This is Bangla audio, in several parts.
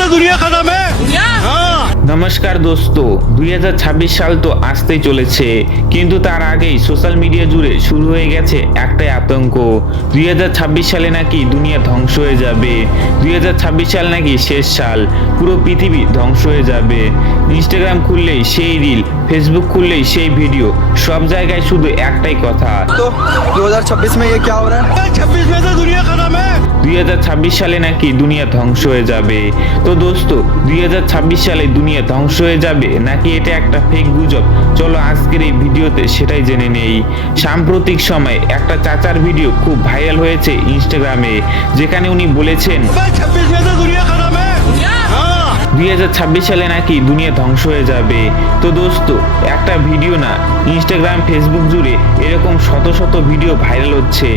तो दुनिया खत्म है हाँ নমস্কার দোস্ত দুই সাল তো আসতেই চলেছে কিন্তু তার আগেই সোশ্যাল মিডিয়া জুড়ে শুরু হয়ে গেছে একটাই আতঙ্ক দুই সালে নাকি দুনিয়া ধ্বংস হয়ে যাবে দুই সাল নাকি শেষ সাল পুরো পৃথিবী ধ্বংস হয়ে যাবে ইনস্টাগ্রাম খুললেই সেই রিল ফেসবুক খুললেই সেই ভিডিও সব জায়গায় শুধু একটাই কথা तो 2026 में ये क्या हो रहा है छब्बीस में तो दुनिया खत्म है দু হাজার ছাব্বিশ সালে নাকি দুনিয়া ধ্বংস হয়ে যাবে। তো দোস্ত, দুই হাজার ছাব্বিশ সালে দুনিয়া ধ্বংস হয়ে যাবে নাকি এটা একটা ফেক গুজব? চলো আজকের এই ভিডিওতে সেটাই জেনে নেই। সাম্প্রতিক সময়ে একটা চাচার ভিডিও খুব ভাইরাল হয়েছে ইনস্টাগ্রামে যেখানে উনি বলেছেন দুই সালে নাকি দুনিয়া ধ্বংস হয়ে যাবে। তো দোস্ত, একটা ভিডিও না ইনস্টাগ্রাম ফেসবুক জুড়ে এরকম শত শত ভিডিও ভাইরাল হচ্ছে।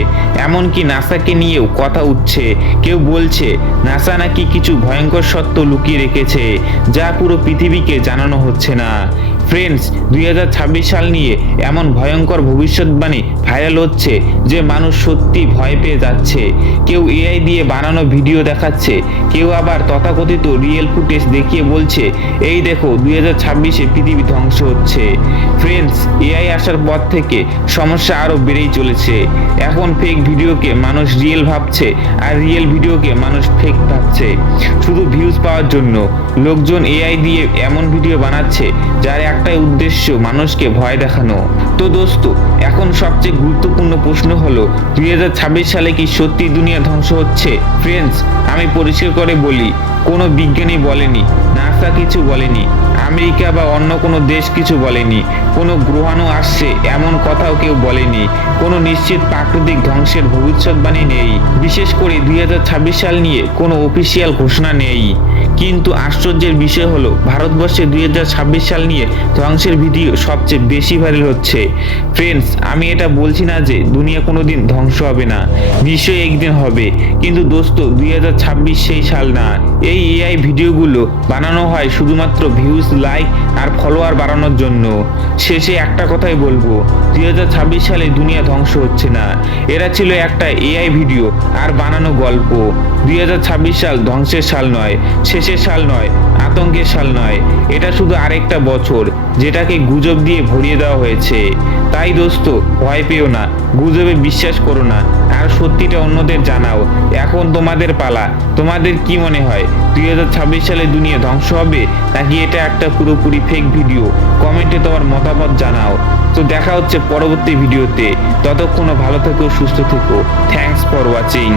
এমনকি নাসাকে নিয়েও কথা উঠছে। কেউ বলছে, নাসা নাকি কিছু ভয়ঙ্কর সত্য লুকিয়ে রেখেছে, যা পুরো পৃথিবীকে জানানো হচ্ছে না। ফ্রেন্ডস দুই হাজার ছাব্বিশ সাল নিয়ে এমন ভয়ঙ্কর ভবিষ্যৎবাণী ভাইরাল হচ্ছে যে মানুষ সত্যি ভয় পেয়ে যাচ্ছে। কেউ এআই দিয়ে বানানো ভিডিও দেখাচ্ছে, কেউ আবার তথাকথিত রিয়েল ফুটেজ দেখিয়ে বলছে, এই দেখো, দুই হাজার ছাব্বিশে পৃথিবী ধ্বংস হচ্ছে। ফ্রেন্ডস এআই আসার পর থেকে সমস্যা আরও বেড়েই চলেছে। এখন ফেক ভিডিওকে মানুষ রিয়েল ভাবছে আর রিয়েল ভিডিওকে মানুষ ফেক ভাবছে। শুধু ভিউজ পাওয়ার জন্য, লোকজন এআই দিয়ে এমন ভিডিও বানাচ্ছে যার একটাই উদ্দেশ্য, মানুষকে ভয় দেখানো। তো দোস্ত, এখন সবচেয়ে গুরুত্বপূর্ণ প্রশ্ন হলো, দুই হাজার ছাব্বিশ সালে কি সত্যি দুনিয়া ধ্বংস হচ্ছে? ফ্রেন্ডস আমি পরিষ্কার করে বলি, কোনো বিজ্ঞানী বলেনি, নাসা কিছু বলেনি, আমেরিকা বা অন্য কোনো দেশ কিছু বলেনি, কোনো গ্রহাণু আসছে, এমন কথাও কেউ বলেনি, কোনো নিশ্চিত প্রাকৃতিক ধ্বংসের ভবিষ্যৎবাণী নেই। বিশেষ করে দুই হাজার ছাব্বিশ সাল নিয়ে কোনো অফিসিয়াল ঘোষণা নেই। কিন্তু আশ্চর্যের বিষয় হলো, ভারতবর্ষে দুই হাজার ছাব্বিশ সাল নিয়ে ধ্বংসের ভিডিও সবচেয়ে বেশি ভাইরাল হচ্ছে। ফ্রেন্ডস আমি এটা বলছি না যে দুনিয়া কোনোদিন ধ্বংস হবে না, নিশ্চয়ই একদিন হবে। কিন্তু দোস্ত, দুই হাজার ছাব্বিশ সেই সাল না। এই এআই ভিডিওগুলো বানানো হয় শুধুমাত্র ভিউজ লাইক আর ফলোয়ার বাড়ানোর জন্য। শেষে একটা কথাই বলব, দুই হাজার ছাব্বিশ সালে দুনিয়া ধ্বংস হচ্ছে না। এরা ছিল একটা এআই ভিডিও আর বানানো গল্প। দুই হাজার ছাব্বিশ সাল ধ্বংসের সাল নয় শেষের সাল নয়, আতঙ্কের সাল নয়। এটা শুধু আরেকটা বছর, যেটাকে গুজব দিয়ে ভরিয়ে দেওয়া হয়েছে। তাই দোস্ত, ভয় পেও না, গুজবে বিশ্বাস করো না। আর সত্যিটা অন্যদের জানাও, এখন তোমাদের পালা। তোমাদের কি মনে হয়, দুই হাজার ছাব্বিশ সালে দুনিয়া ধ্বংস হবে? নাকি এটা একটা পুরোপুরি ফেক ভিডিও কমেন্টে তোমার মতামত জানাও। তো দেখা হচ্ছে পরবর্তী ভিডিওতে ততক্ষণ ভালো থেকো, সুস্থ থেকো। Thanks for watching